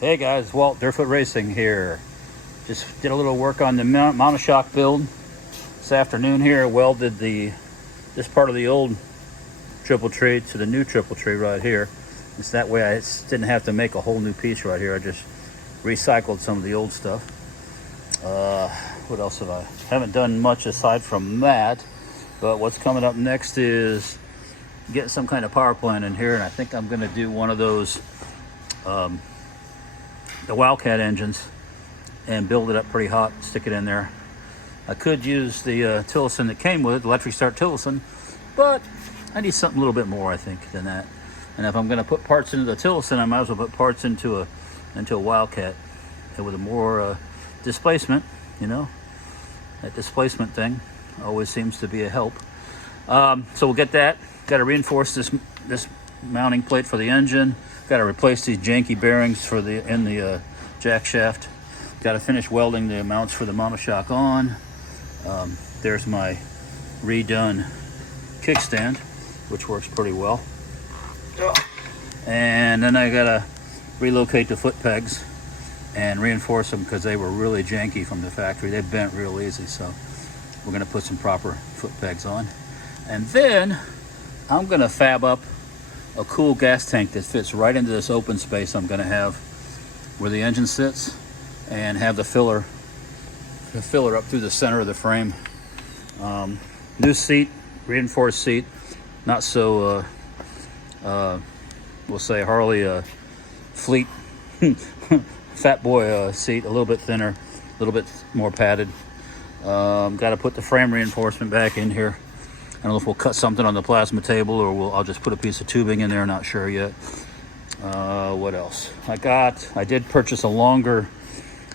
Hey guys, Walt Deerfoot Racing here. Just did a little work on the Monoshock build this afternoon here. Welded this part of the old triple tree to the new triple tree right here. It's that way I didn't have to make a whole new piece right here. I just recycled some of the old stuff. What else have I? Haven't done much aside from that. But what's coming up next is getting some kind of power plant in here, and I think I'm going to do one of those the Wildcat engines and build it up pretty hot, stick it in there. I could use the Tillotson that came with it, electric start Tillotson, but I need something a little bit more, I think, than that. And if I'm going to put parts into the Tillotson, I might as well put parts into a Wildcat, and with a more displacement, you know, that displacement thing always seems to be a help. So we'll get that. Got to reinforce this mounting plate for the engine. Got to replace these janky bearings in the jack shaft. Got to finish welding the mounts for the Monoshock on. There's my redone kickstand, which works pretty well. And then I got to relocate the foot pegs and reinforce them because they were really janky from the factory. They bent real easy, so we're going to put some proper foot pegs on. And then I'm going to fab up a cool gas tank that fits right into this open space I'm going to have where the engine sits, and have the filler up through the center of the frame. New seat, reinforced seat, not so we'll say Harley Fleet fat boy seat, a little bit thinner, a little bit more padded. Got to put the frame reinforcement back in here. I don't know if we'll cut something on the plasma table or I'll just put a piece of tubing in there, not sure yet. What else? I did purchase a longer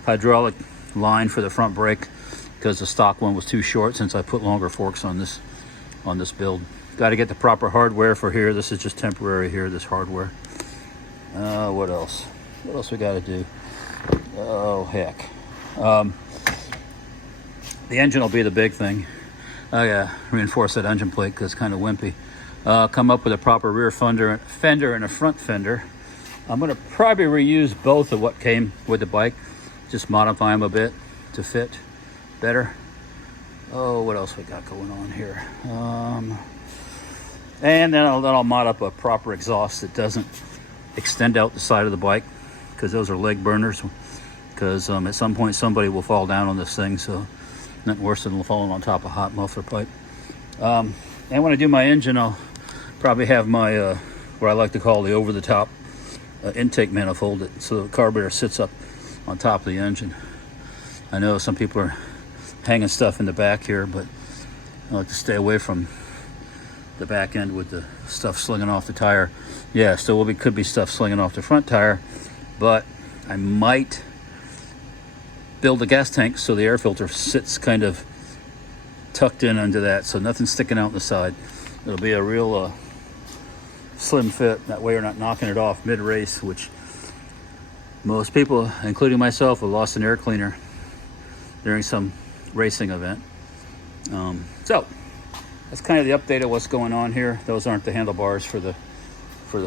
hydraulic line for the front brake because the stock one was too short since I put longer forks on this build. Got to get the proper hardware for here. This is just temporary here, this hardware. What else? What else we got to do? Oh, heck. The engine will be the big thing. I gotta reinforce that engine plate because it's kind of wimpy. Come up with a proper rear fender and a front fender. I'm going to probably reuse both of what came with the bike, just modify them a bit to fit better. Oh, what else we got going on here? And then I'll mod up a proper exhaust that doesn't extend out the side of the bike, because those are leg burners, because at some point somebody will fall down on this thing, so nothing worse than falling on top of a hot muffler pipe. And when I do my engine, I'll probably have my what I like to call the over-the-top intake manifold, so the carburetor sits up on top of the engine. I know some people are hanging stuff in the back here, but I like to stay away from the back end with the stuff slinging off the tire. Yeah, still could be stuff slinging off the front tire, but I might build a gas tank so the air filter sits kind of tucked in under that, so nothing's sticking out the side. It'll be a real slim fit. That way you're not knocking it off mid-race, which most people, including myself, have lost an air cleaner during some racing event. So that's kind of the update of what's going on here. Those aren't the handlebars for the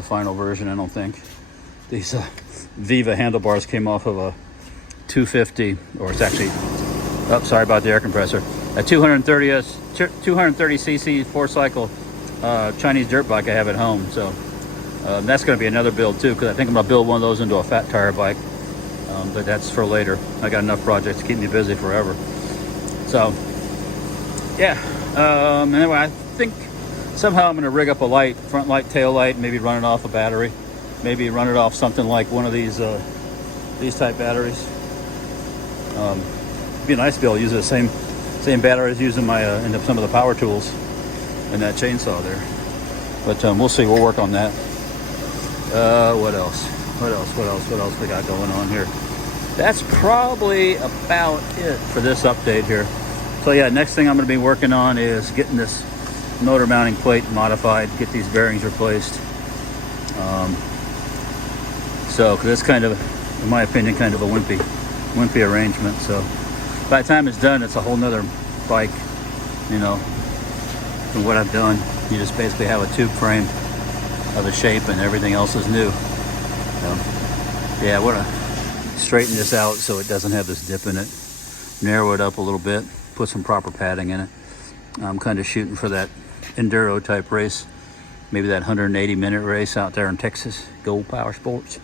final version, I don't think. These Viva handlebars came off of a 250, or it's actually, sorry about the air compressor, a 230cc 4-cycle Chinese dirt bike I have at home. So that's going to be another build too, because I think I'm going to build one of those into a fat tire bike, but that's for later. I got enough projects to keep me busy forever. So yeah, anyway, I think somehow I'm going to rid up a light, front light, tail light, maybe run it off a battery, maybe run it off something like one of these type batteries. It'd be nice to be able to use the same batteries using my in some of the power tools and that chainsaw there. But we'll see. We'll work on that. What else we got going on here? That's probably about it for this update here. So yeah, next thing I'm going to be working on is getting this motor mounting plate modified, get these bearings replaced. So, because it's kind of, in my opinion, kind of a wimpy arrangement. So by the time it's done, it's a whole nother bike, you know, from what I've done. You just basically have a tube frame of a shape and everything else is new. So yeah, what a straighten this out so it doesn't have this dip in it. Narrow it up a little bit, put some proper padding in it. I'm kind of shooting for that enduro type race, maybe that 180-minute race out there in Texas, Gold Power Sports.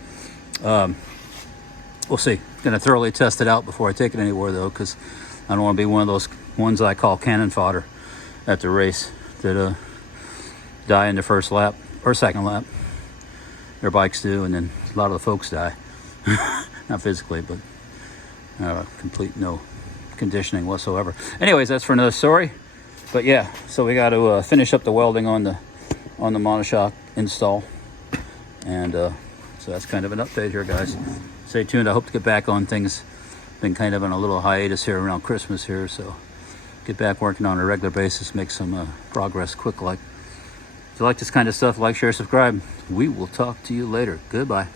We'll see. Gonna thoroughly test it out before I take it anywhere though, because I don't want to be one of those ones I call cannon fodder at the race that die in the first lap or second lap. Their bikes do, and then a lot of the folks die. Not physically, but complete no conditioning whatsoever. Anyways, that's for another story. But yeah, so we got to finish up the welding on the Monoshock install, and so that's kind of an update here, guys. Stay tuned. I hope to get back on things. Been kind of on a little hiatus here around Christmas here, so get back working on a regular basis, make some progress quick. Like, if you like this kind of stuff, like, share, subscribe. We will talk to you later. Goodbye.